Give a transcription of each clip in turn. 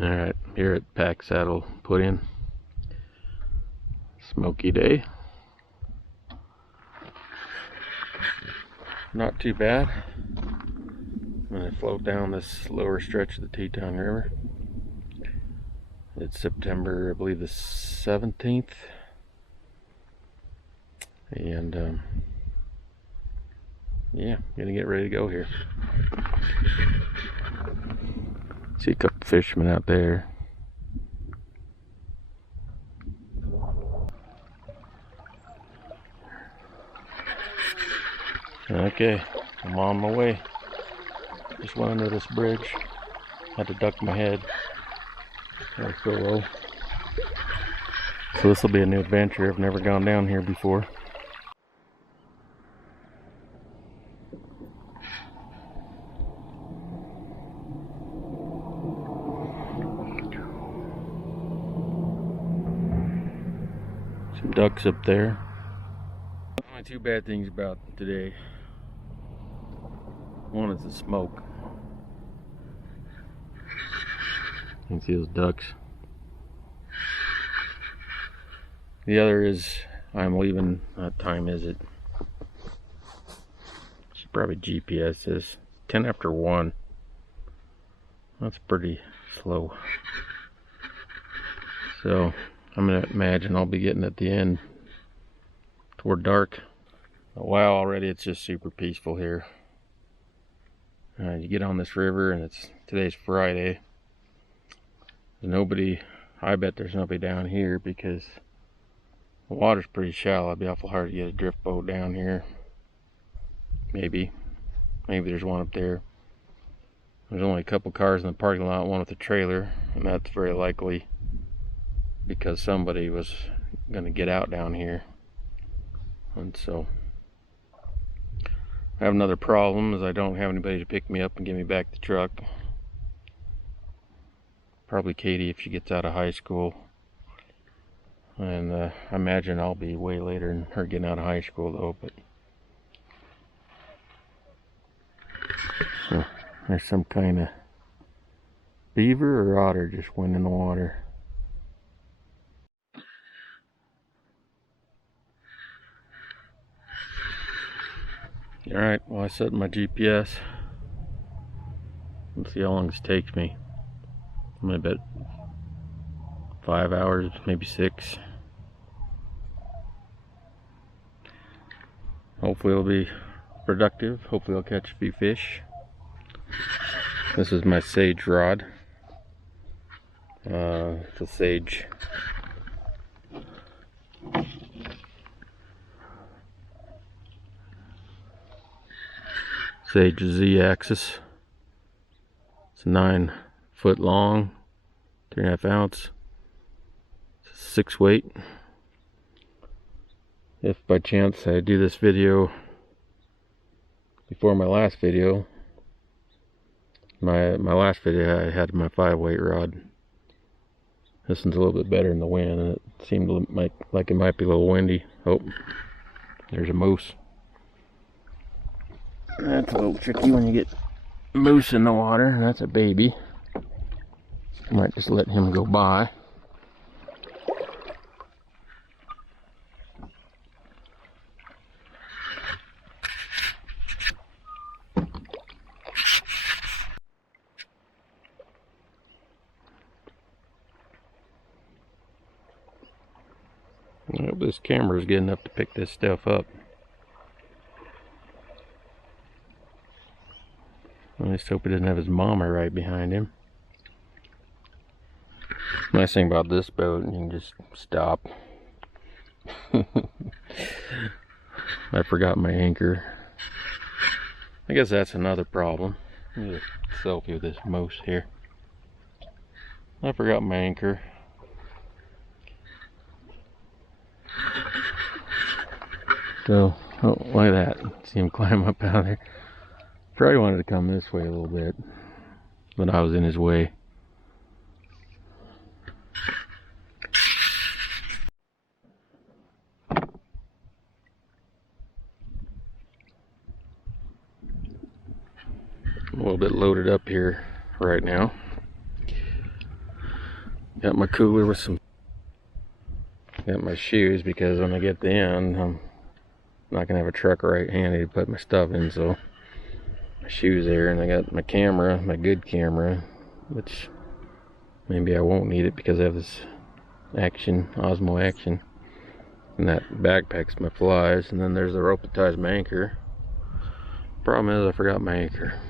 Alright, here at Pack Saddle Put In. Smoky day. Not too bad. I'm going to float down this lower stretch of the Teton River. It's September, I believe, the 17th. And yeah, gonna get ready to go here. See a couple fishermen out there. Okay, I'm on my way. Just went under this bridge. Had to duck my head. I was so low. So this will be a new adventure. I've never gone down here before. Some ducks up there. Only two bad things about today. One is the smoke. You can see those ducks. The other is I'm leaving. What time is it? Should probably GPS this. 10 after 1. That's pretty slow. So I'm gonna imagine I'll be getting at the end toward dark. Wow, already it's just super peaceful here. You get on this river, and today's Friday. There's nobody. I bet there's nobody down here because the water's pretty shallow. It'd be awful hard to get a drift boat down here. Maybe there's one up there. There's only a couple cars in the parking lot, one with a trailer, and that's very likely because somebody was gonna get out down here. And so I have another problem, is I don't have anybody to pick me up and give me back the truck. Probably Katie if she gets out of high school. And I imagine I'll be way later than her getting out of high school though. But so there's some kind of beaver or otter just went in the water. Alright, well, I set my GPS. Let's see how long this takes me. I'm gonna bet 5 hours, maybe 6. Hopefully it'll be productive. Hopefully I'll catch a few fish. This is my sage rod. It's a sage. Sage Z-axis. It's 9 foot long, 3.5 ounce, 6 weight. If by chance I do this video before my last video, my last video I had my 5 weight rod. This one's a little bit better in the wind, and it seemed like it might be a little windy. Oh, there's a moose. That's a little tricky when you get moose in the water. That's a baby. I might just let him go by. I hope this camera is good enough to pick this stuff up. I just hope he doesn't have his mama right behind him. Nice thing about this boat, you can just stop. I forgot my anchor. I guess that's another problem. Let me get a selfie with this moose here. I forgot my anchor. So, oh, look at that. See him climb up out there. Probably wanted to come this way a little bit, but I was in his way. A little bit loaded up here right now. Got my cooler with some, got my shoes because when I get to the end, I'm not gonna have a truck right handy to put my stuff in, so my shoes there. And I got my camera, my good camera, which maybe I won't need it because I have this action, Osmo action. And that backpack's my flies, and then there's the rope that ties my anchor. Problem is I forgot my anchor.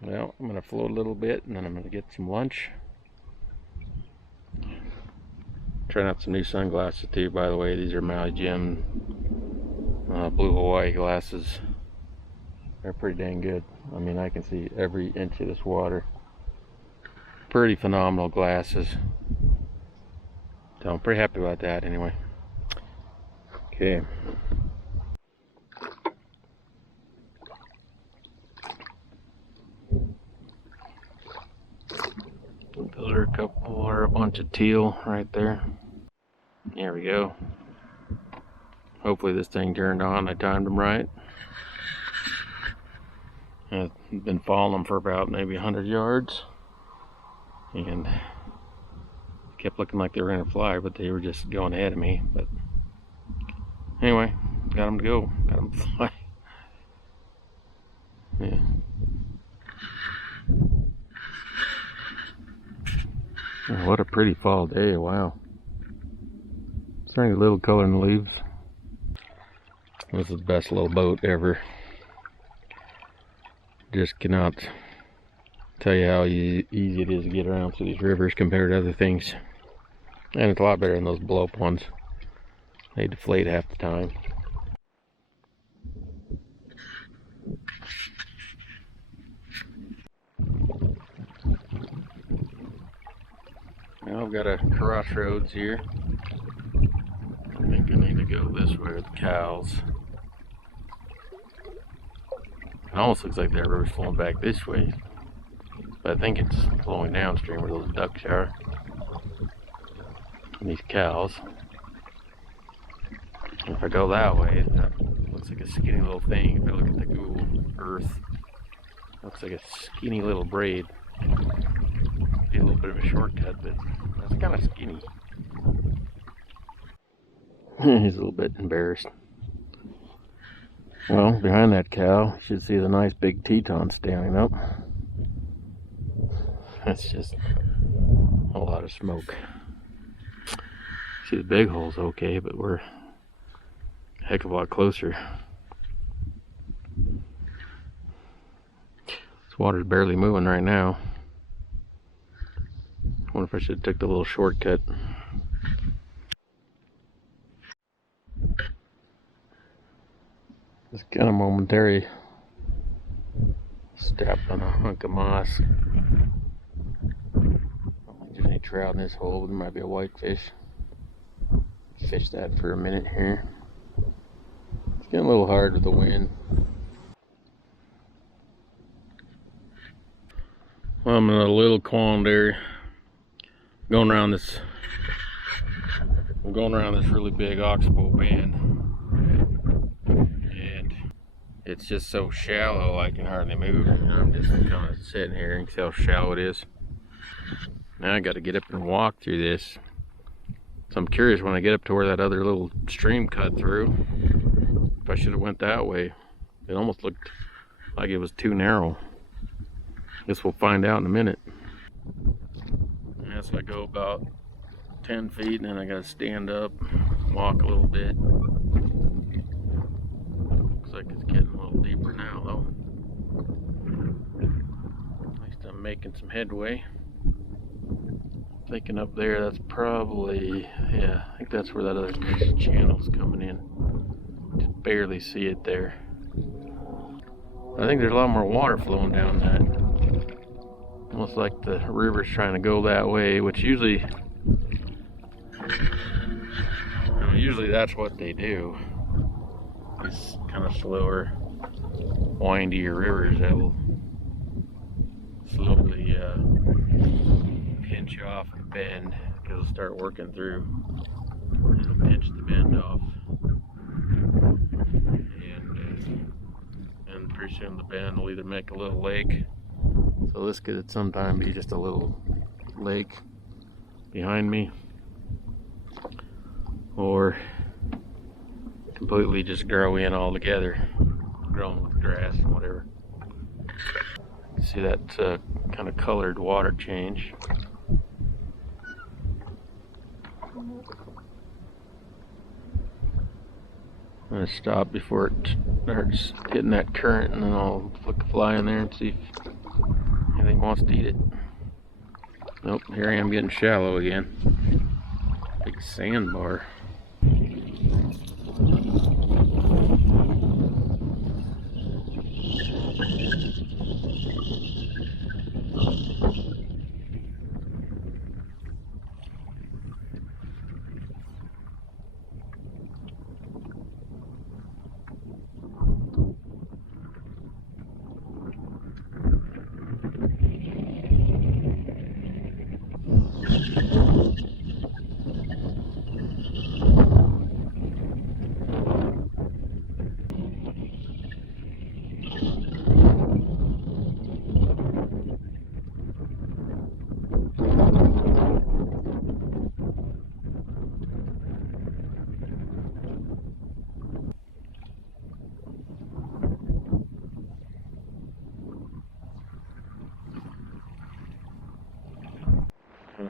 Well, I'm gonna float a little bit and then I'm gonna get some lunch. Trying out some new sunglasses too, by the way. These are Maui Jim Blue Hawaii glasses. They're pretty dang good. I mean, I can see every inch of this water. Pretty phenomenal glasses. So I'm pretty happy about that anyway. Okay. Those are a couple, or a bunch of teal right there. There we go. Hopefully this thing turned on. I timed them right. I've been following them for about maybe 100 yards. And kept looking like they were going to fly, but they were just going ahead of me. But anyway, got them to go. Got them to fly. Yeah. Oh, what a pretty fall day. Wow. Is there any little color in the leaves? This is the best little boat ever. Just cannot tell you how easy it is to get around through these rivers compared to other things. And it's a lot better than those blow up ones. They deflate half the time. Now I've got a crossroads here. I think I need to go this way with the cows. It almost looks like that river's flowing back this way. But I think it's flowing downstream where those ducks are. And these cows. If I go that way, that looks like a skinny little thing. If I look at the Google Earth, looks like a skinny little braid. Be a little bit of a shortcut, but that's kind of skinny. He's a little bit embarrassed. Well, behind that cow, you should see the nice big Teton standing up. That's just a lot of smoke. See, the big hole's okay, but we're a heck of a lot closer. This water's barely moving right now. I wonder if I should have took the little shortcut. Just kind of momentary step on a hunk of moss. I don't think there's any trout in this hole, but there might be a whitefish. Fish that for a minute here. It's getting a little hard with the wind. Well, I'm in a little quandary. I'm going around this really big oxbow bend. It's just so shallow I can hardly move. I'm just kind of sitting here and see how shallow it is. Now I got to get up and walk through this. So I'm curious when I get up to where that other little stream cut through, if I should have went that way. It almost looked like it was too narrow. Guess we'll find out in a minute. Yes, I go about 10 feet and then I got to stand up, walk a little bit. Like it's getting a little deeper now though. At least I'm making some headway. Thinking up there that's probably, yeah, I think that's where that other channel's coming in. Just barely see it there. I think there's a lot more water flowing down that. Almost like the river's trying to go that way, which usually that's what they do. These kind of slower, windier rivers that will slowly pinch off and bend, because it'll start working through. It'll pinch the bend off, and pretty soon the bend will either make a little lake. So this could at some time be just a little lake behind me, or completely just grow in all together, growing with grass and whatever. See that kind of colored water change. I'm gonna stop before it starts hitting that current, and then I'll flick a fly in there and see if anything wants to eat it. Nope, here I am getting shallow again. Big sandbar.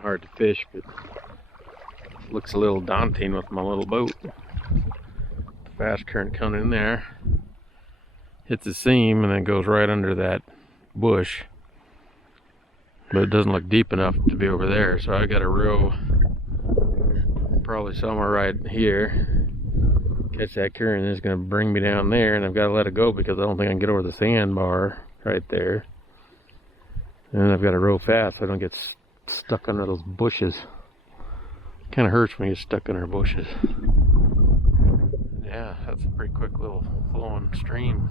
Hard to fish, but it looks a little daunting with my little boat. The fast current coming in there, hits the seam, and then goes right under that bush. But it doesn't look deep enough to be over there, so I got to row probably somewhere right here, catch that current, and it's going to bring me down there, and I've got to let it go because I don't think I can get over the sandbar right there. And then I've got to row fast so I don't get stuck under those bushes. Kind of hurts when you get stuck under bushes. Yeah, that's a pretty quick little flowing stream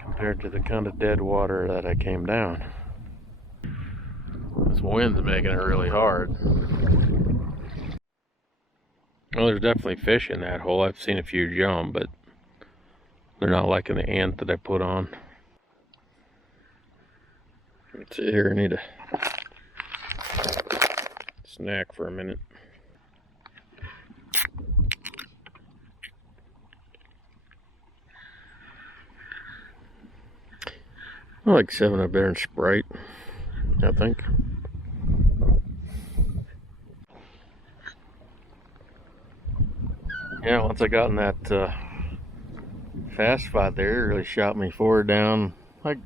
compared to the kind of dead water that I came down. This wind's making it really hard. Well, there's definitely fish in that hole. I've seen a few jump, but they're not like in the ant that I put on. Let's see here, I need a snack for a minute. I like 7-Up there and Sprite, I think. Yeah, once I got in that fast spot there, it really shot me forward down. I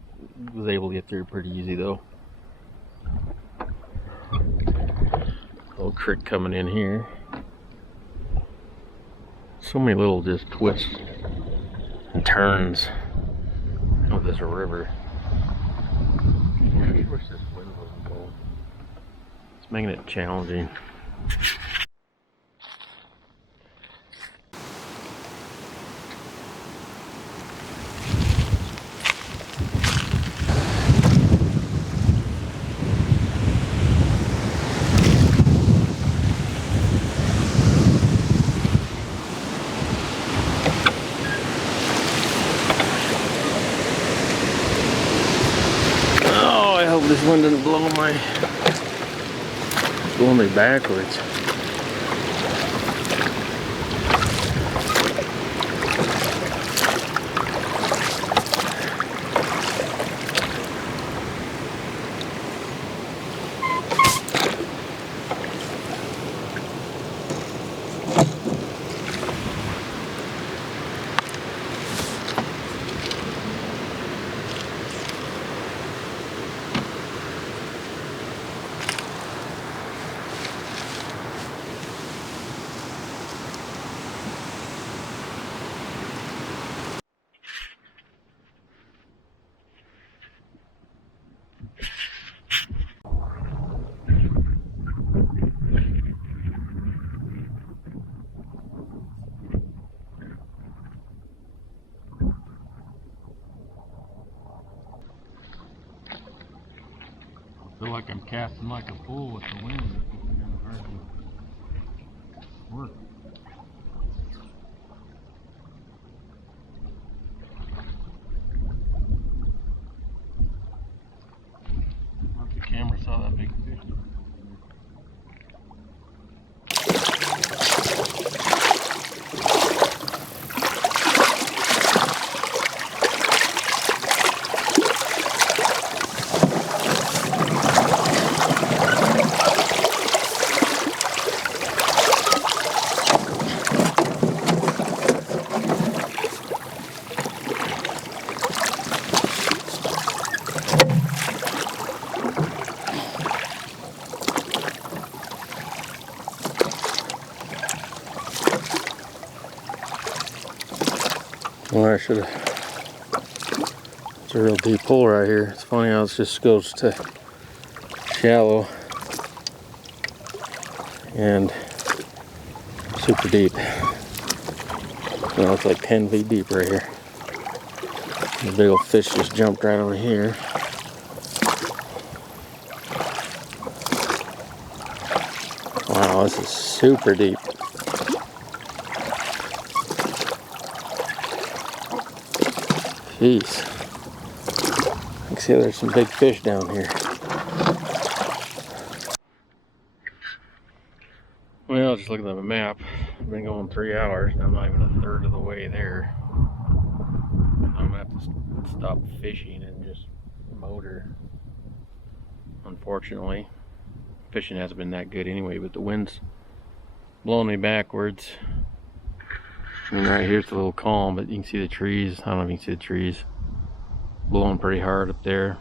was able to get through pretty easy though. Little creek coming in here. So many little just twists and turns of this river. I wish this wind wasn't blowing. It's making it challenging. This one didn't blow me backwards. I feel like I'm casting like a fool with the wind. It's kind of hard to work. Well, I should have. It's a real deep hole right here. It's funny how it just goes to shallow and super deep. You know, it's like 10 feet deep right here. The big old fish just jumped right over here. Wow, this is super deep. Jeez. You can see there's some big fish down here. Well, just looking at the map, I've been going 3 hours and I'm not even a third of the way there. I'm gonna have to stop fishing and just motor. Unfortunately, fishing hasn't been that good anyway, but the wind's blowing me backwards. And right here's a little calm, but you can see the trees. I don't know if you can see the trees blowing pretty hard up there.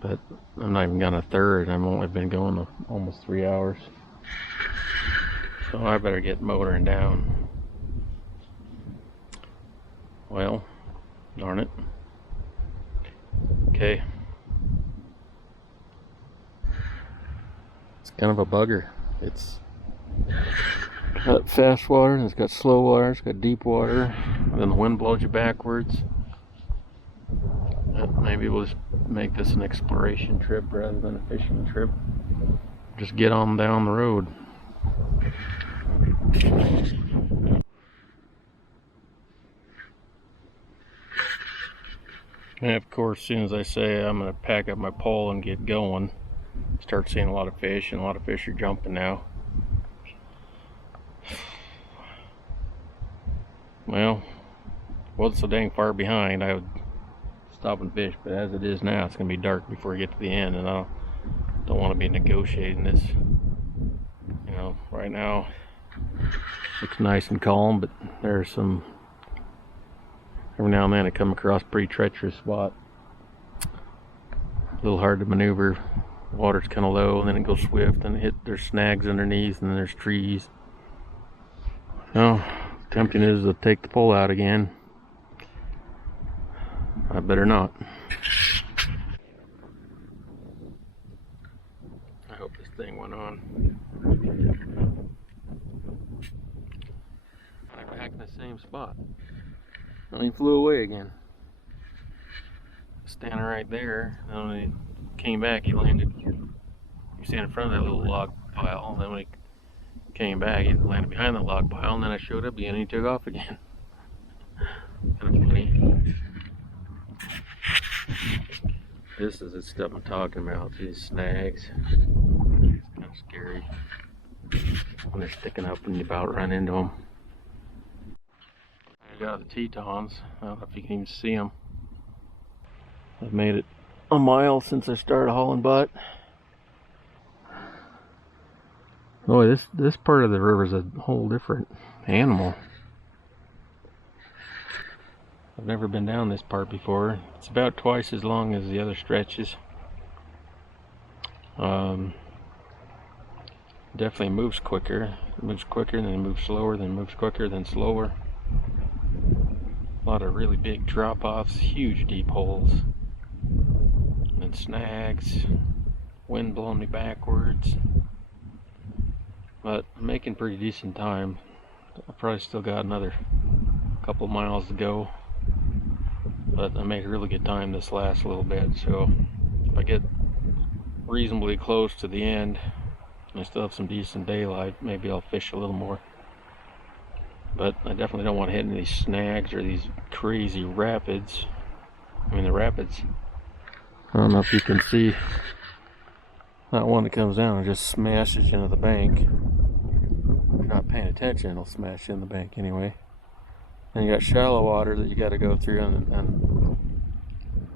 But I'm not even gone a third. I've only been going almost 3 hours. So I better get motoring down. Well, darn it. Okay. It's kind of a bugger. It's got fast water, and it's got slow water, it's got deep water, and then the wind blows you backwards. Maybe we'll just make this an exploration trip rather than a fishing trip. Just get on down the road. And of course, as soon as I say I'm going to pack up my pole and get going, start seeing a lot of fish, and a lot of fish are jumping now. Well, if it wasn't so dang far behind, I would stop and fish, but as it is now, it's going to be dark before we get to the end, and I don't want to be negotiating this. You know, right now looks nice and calm, but there's some, every now and then I come across a pretty treacherous spot. A little hard to maneuver. Water's kind of low, and then it goes swift, and there's snags underneath, and then there's trees. Well, tempting is to take the pole out again. I better not. I hope this thing went on. I'm back in the same spot. And he flew away again. Standing right there. And when he came back, he landed. He was in front of that little log pile. Then when he came back, he landed behind the log pile. And then I showed up again, and he took off again. Kind of funny. This is the stuff I'm talking about, these snags. It's kind of scary when they're sticking up and you about run into them. I got the Tetons. I don't know if you can even see them. I've made it a mile since I started hauling butt. Boy, this part of the river is a whole different animal. I've never been down this part before. It's about twice as long as the other stretches. Definitely moves quicker. It moves quicker, then it moves slower, then it moves quicker, then slower. A lot of really big drop-offs, huge deep holes. And then snags, wind blowing me backwards. But I'm making pretty decent time. I probably still got another couple miles to go. But I made really good time this last little bit, so if I get reasonably close to the end and I still have some decent daylight, maybe I'll fish a little more. But I definitely don't want to hit any of these snags or these crazy rapids. I mean, the rapids, I don't know if you can see that one that comes down and just smashes you into the bank. If you're not paying attention, it'll smash you in the bank anyway. And you got shallow water that you got to go through, and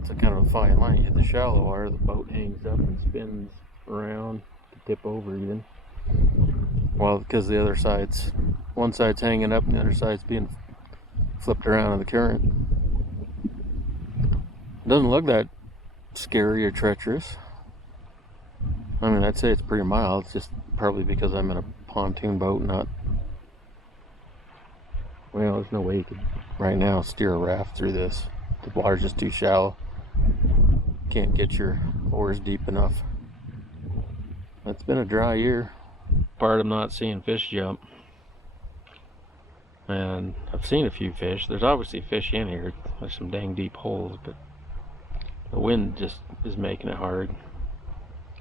it's a kind of a fine line. You hit the shallow water, the boat hangs up and spins around to tip over even. Well, because the other side's, one side's hanging up and the other side's being flipped around in the current. It doesn't look that scary or treacherous. I mean, I'd say it's pretty mild. It's just probably because I'm in a pontoon boat, not Well, there's no way you could right now steer a raft through this. The water's just too shallow. Can't get your oars deep enough. It's been a dry year. Part I'm not seeing fish jump. And I've seen a few fish. There's obviously fish in here. There's some dang deep holes, but the wind just is making it hard.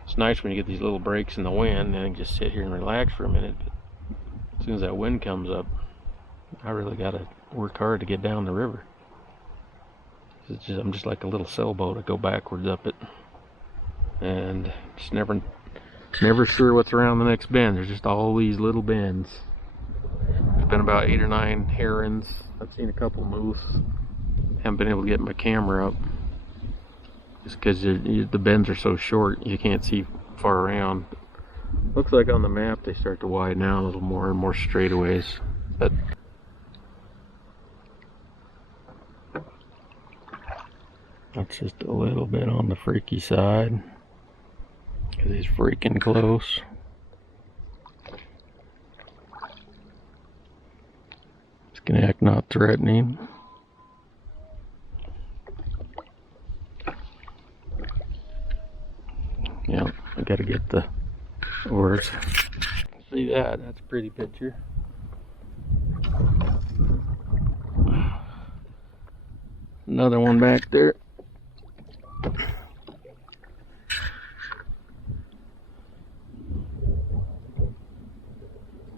It's nice when you get these little breaks in the wind and then just sit here and relax for a minute. But as soon as that wind comes up, I really gotta work hard to get down the river. I'm just like a little sailboat. I go backwards up it, and just never sure what's around the next bend. There's just all these little bends. There's been about 8 or 9 herons. I've seen a couple moose. Haven't been able to get my camera up just because the bends are so short you can't see far around. Looks like on the map they start to widen out a little more and more straightaways, but that's just a little bit on the freaky side because he's freaking close. It's gonna act not threatening. Yeah, I gotta get the oars. See that? That's a pretty picture. Another one back there.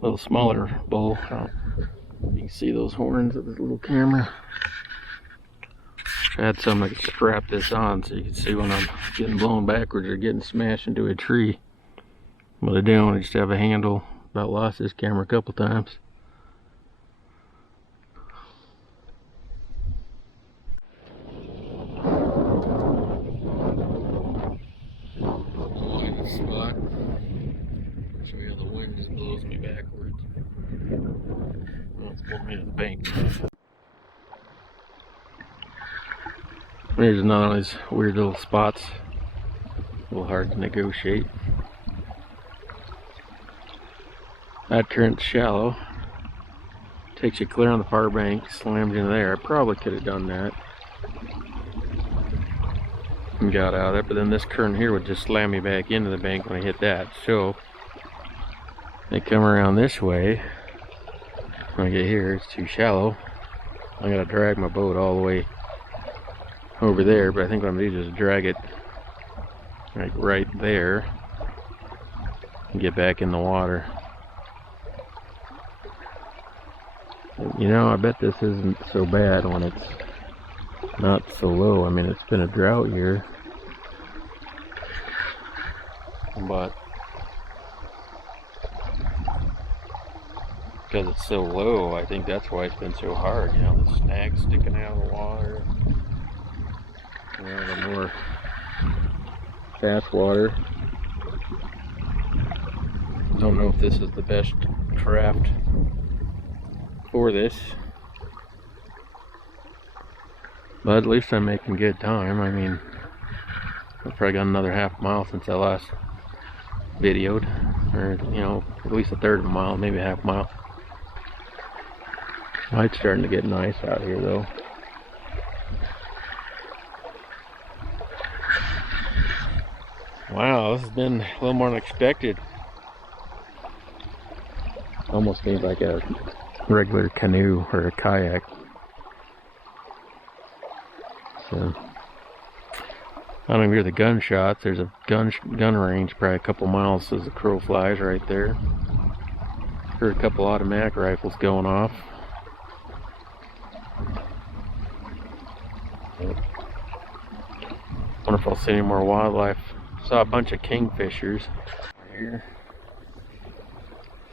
A little smaller bull. You can see those horns of this little camera. I had something I could strap this on so you can see when I'm getting blown backwards or getting smashed into a tree. But I don't. I just have a handle. About lost this camera a couple times. Spot. Show you how the wind just blows me backwards. Well, it's pulling me to the bank. Here's another one of these weird little spots. A little hard to negotiate. That current's shallow. Takes you clear on the far bank, slams you in there. I probably could have done that and got out of it, but then this current here would just slam me back into the bank when I hit that. So they come around this way. When I get here, it's too shallow. I gotta drag my boat all the way over there, but I think what I'm gonna do is just drag it like right there and get back in the water. You know, I bet this isn't so bad when it's not so low. I mean, it's been a drought year, but because it's so low, I think that's why it's been so hard. You know, the snags sticking out of the water. You know, the more fast water. Don't know if this is the best craft for this, but at least I'm making good time. I mean, I've probably got another half mile since I last videoed, or you know, at least a third of a mile, maybe a half mile. Light's starting to get nice out here though. Wow, this has been a little more than expected. Almost seems like a regular canoe or a kayak. So I don't even hear the gunshots. There's a gun range probably a couple miles as the crow flies right there. Heard a couple automatic rifles going off. Wonder if I'll see any more wildlife. Saw a bunch of kingfishers right here.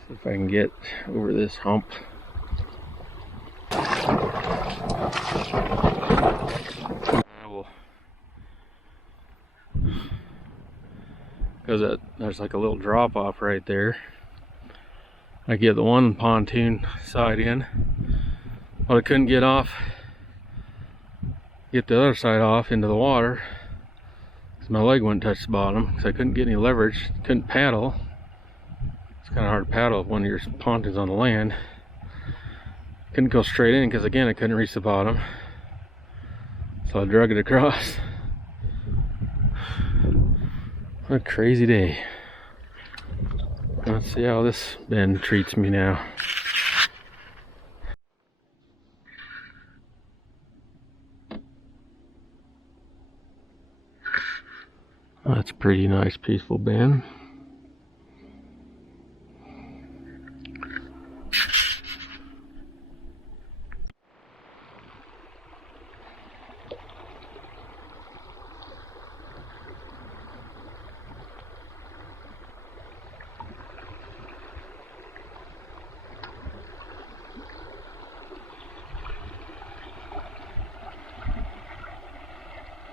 See if I can get over this hump. Because there's like a little drop off right there. I get the one pontoon side in, but I couldn't get the other side off into the water because my leg wouldn't touch the bottom, because I couldn't get any leverage, couldn't paddle. It's kind of hard to paddle if one of your pontoons on the land. Couldn't go straight in because again I couldn't reach the bottom. So I drug it across. What a crazy day. Let's see how this bend treats me now. That's a pretty nice, peaceful bend.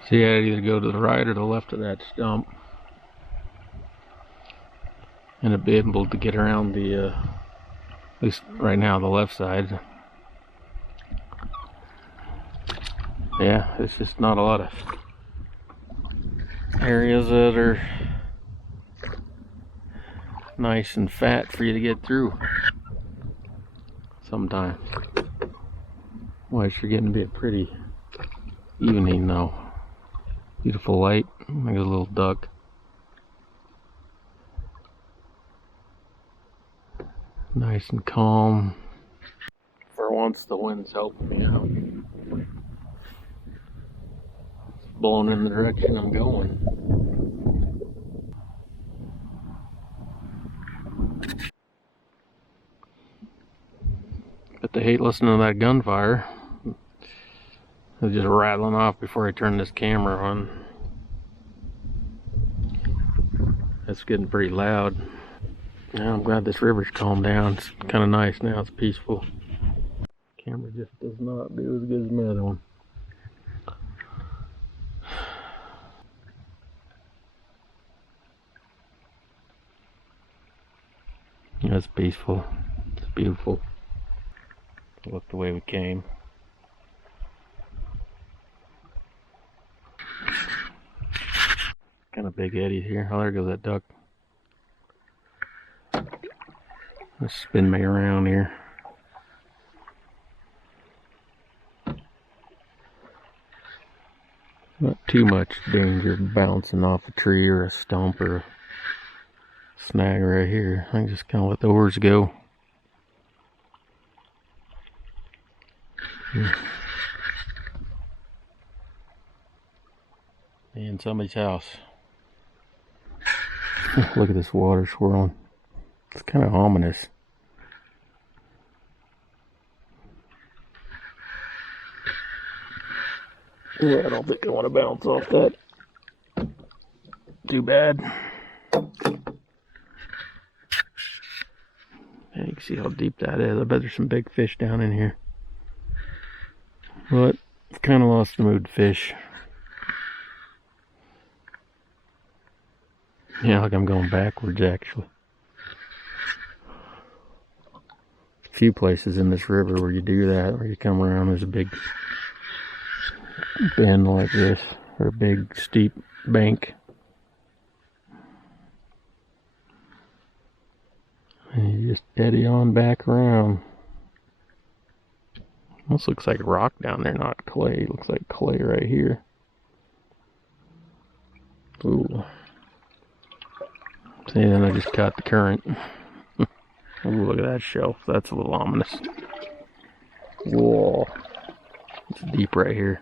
So yeah, I'd either go to the right or the left of that stump. And I'd be able to get around the, at least right now, the left side. Yeah, it's just not a lot of areas that are nice and fat for you to get through sometimes. Well, it's getting to be a pretty evening though. Beautiful light, like a little duck. Nice and calm. For once the wind's helping me out. It's blowing in the direction I'm going. But they hate listening to that gunfire. They're just rattling off before I turn this camera on. It's getting pretty loud. Now I'm glad this river's calmed down. It's kind of nice now. It's peaceful. Camera just does not do as good as my other one. Yeah, it's peaceful. It's beautiful. Look the way we came. Kind of big eddy here. Oh, there goes that duck. Let's spin me around here. Not too much danger bouncing off a tree or a stump or a snag right here. I can just kind of let the oars go. And somebody's house. Look at this water swirling. It's kind of ominous. Yeah, I don't think I want to bounce off that. Too bad. Yeah, you can see how deep that is. I bet there's some big fish down in here. But I've kind of lost the mood to fish. Yeah, like I'm going backwards actually. A few places in this river where you do that, where you come around, there's a big bend like this, or a big steep bank. And you just eddy on back around. Almost looks like rock down there, not clay. It looks like clay right here. Ooh. See, then I just caught the current. Ooh, look at that shelf. That's a little ominous. Whoa. It's deep right here.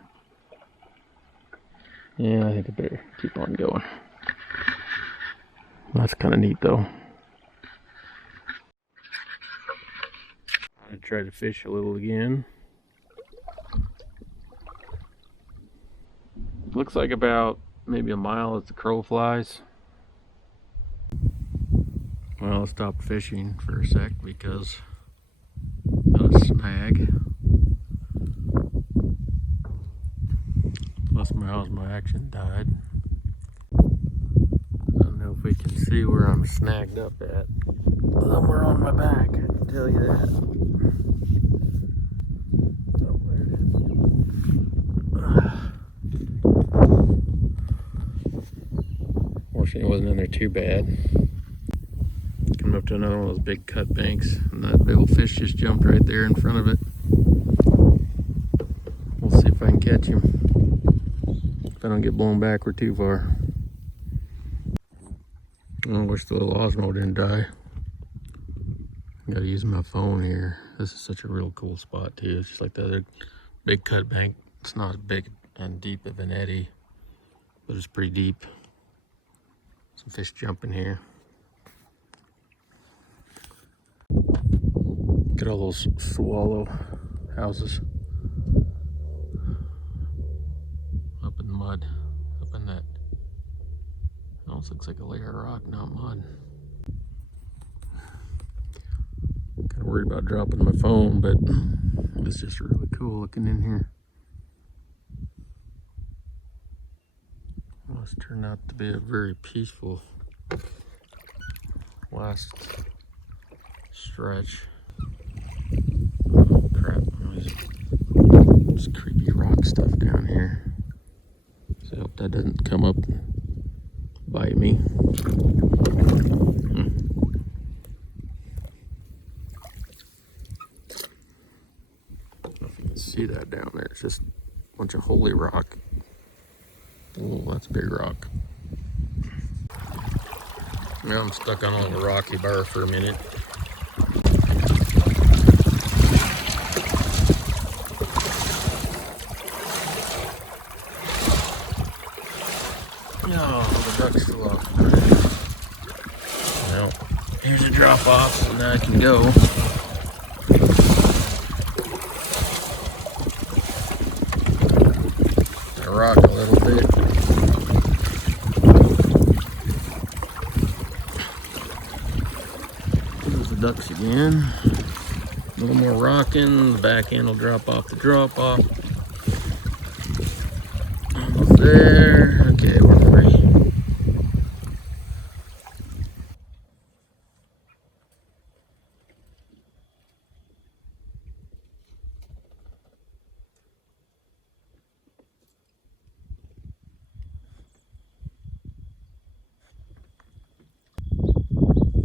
Yeah, I think I better keep on going. That's kind of neat though. I'm gonna try to fish a little again. Looks like about maybe a mile as the crow flies. Well, I stopped fishing for a sec because I got a snag. Plus my action died. I don't know if we can see where I'm snagged up at. Somewhere on my back, I can tell you that. Oh, there it is. Fortunately, it wasn't in there too bad. Coming up to another one of those big cut banks, and that big old fish just jumped right there in front of it. if I can catch him. If I don't get blown backward too far. I wish the little Osmo didn't die. I gotta use my phone here. This is such a real cool spot too. It's just like the other big cut bank. It's not as big and deep of an eddy, but it's pretty deep. Some fish jumping here. Look at all those swallow houses. Up in the mud. Up in that. It almost looks like a layer of rock, not mud. Kind of worried about dropping my phone, but it's just really cool looking in here. Well, it's turned out to be a very peaceful last stretch. Oh crap, there's creepy rock stuff down here. So I hope that doesn't come up and bite me. I don't know if you can see that down there. It's just a bunch of holy rock. Oh, that's a big rock. Now I'm stuck on a little rocky bar for a minute. Oh, the ducks flew off. Well, here's a drop off, so now I can go. I rock a little bit. There's the ducks again. A little more rocking. The back end will drop off the drop off. Almost there. Okay, we're free.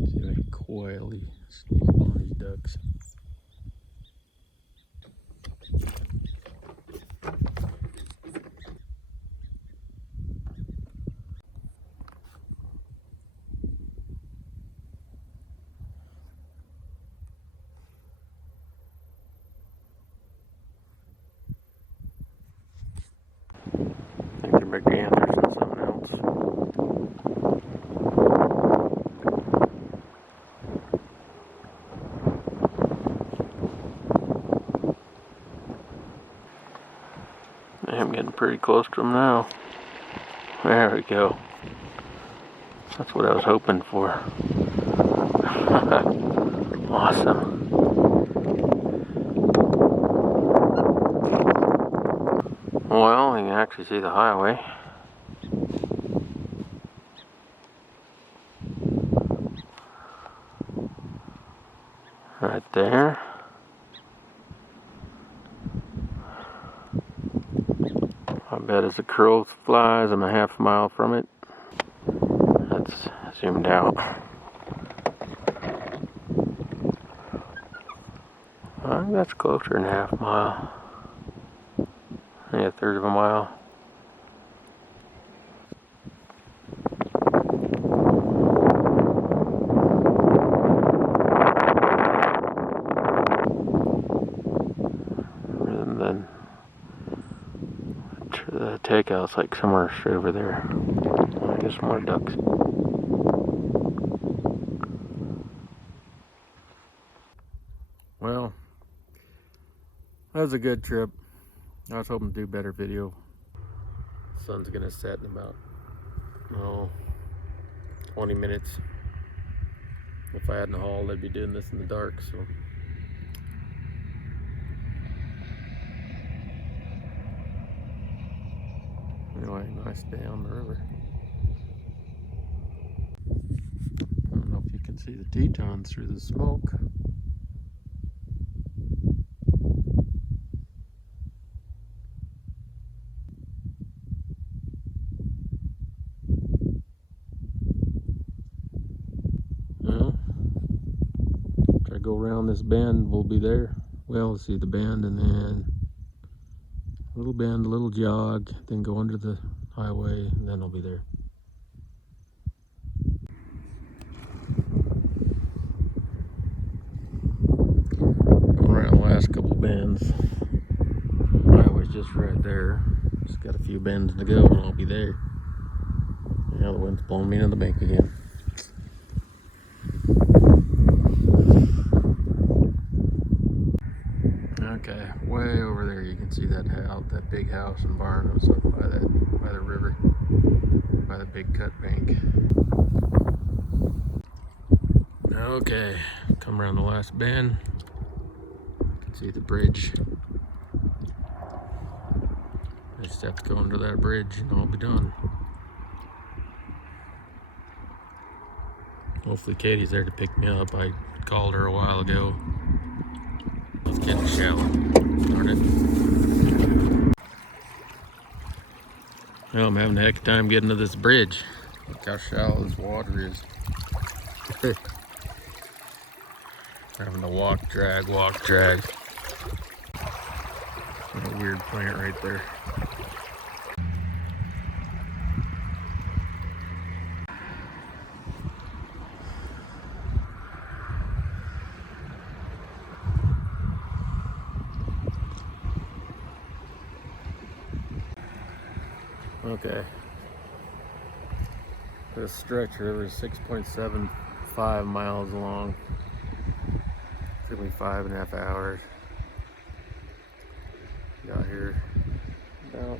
See if I can quietly sneak up on these ducks. I think they're big antlers and something else. I'm getting pretty close to them now. There we go. That's what I was hoping for. Awesome. Well, you can actually see the highway. Right there. I bet as the crow flies, I'm a half mile from it. That's zoomed out. I think that's closer than a half mile. Maybe a third of a mile. And then the takeout's like somewhere straight over there. I guess more ducks. Well, that was a good trip. I was hoping to do a better video. The sun's gonna set in about 20 minutes. If I hadn't hauled, I'd be doing this in the dark, so. Anyway, nice day on the river. I don't know if you can see the Tetons through the smoke. Well, try to go around this bend, we'll be there. Well, see the bend, and then Little bend, a little jog, then go under the highway, and then I'll be there. Going around the last couple bends. Highway's just right there. Just got a few bends to go and I'll be there. Now the wind's blowing me into the bank again. Okay, way over there you can see that house, that big house and barn was up by the river, by the big cut bank. Okay, come around the last bend. See the bridge. I just have to go under that bridge and I'll be done. Hopefully Katie's there to pick me up. I called her a while ago. It's getting shallow. Darn it. Well, I'm having a heck of a time getting to this bridge. Look how shallow this water is. Having to walk, drag. What a weird plant right there. Okay. This stretch river is 6.75 miles long. It took me 5.5 hours. Got here about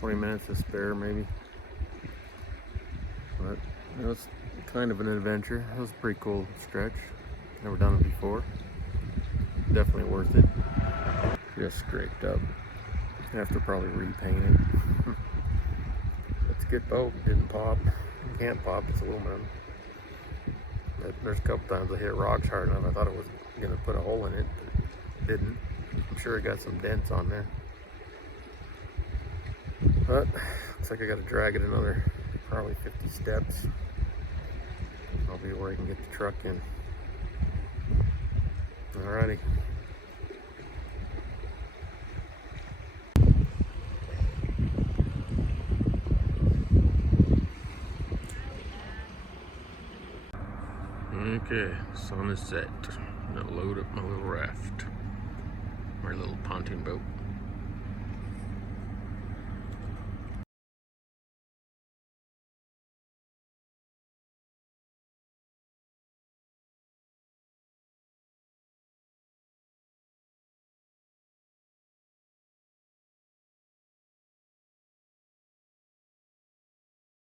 20 minutes to spare maybe. But it was kind of an adventure. It was a pretty cool stretch. Never done it before. Definitely worth it. Just scraped up. Have to probably repaint it. It's a good boat. Didn't pop. It can't pop. It's aluminum. But there's a couple times I hit rocks hard enough. I thought it was gonna put a hole in it, but it didn't. I'm sure it got some dents on there. But looks like I got to drag it another probably 50 steps. I'll be where I can get the truck in. Alrighty. Okay, sun is set. I'm gonna load up my little raft, my little pontoon boat.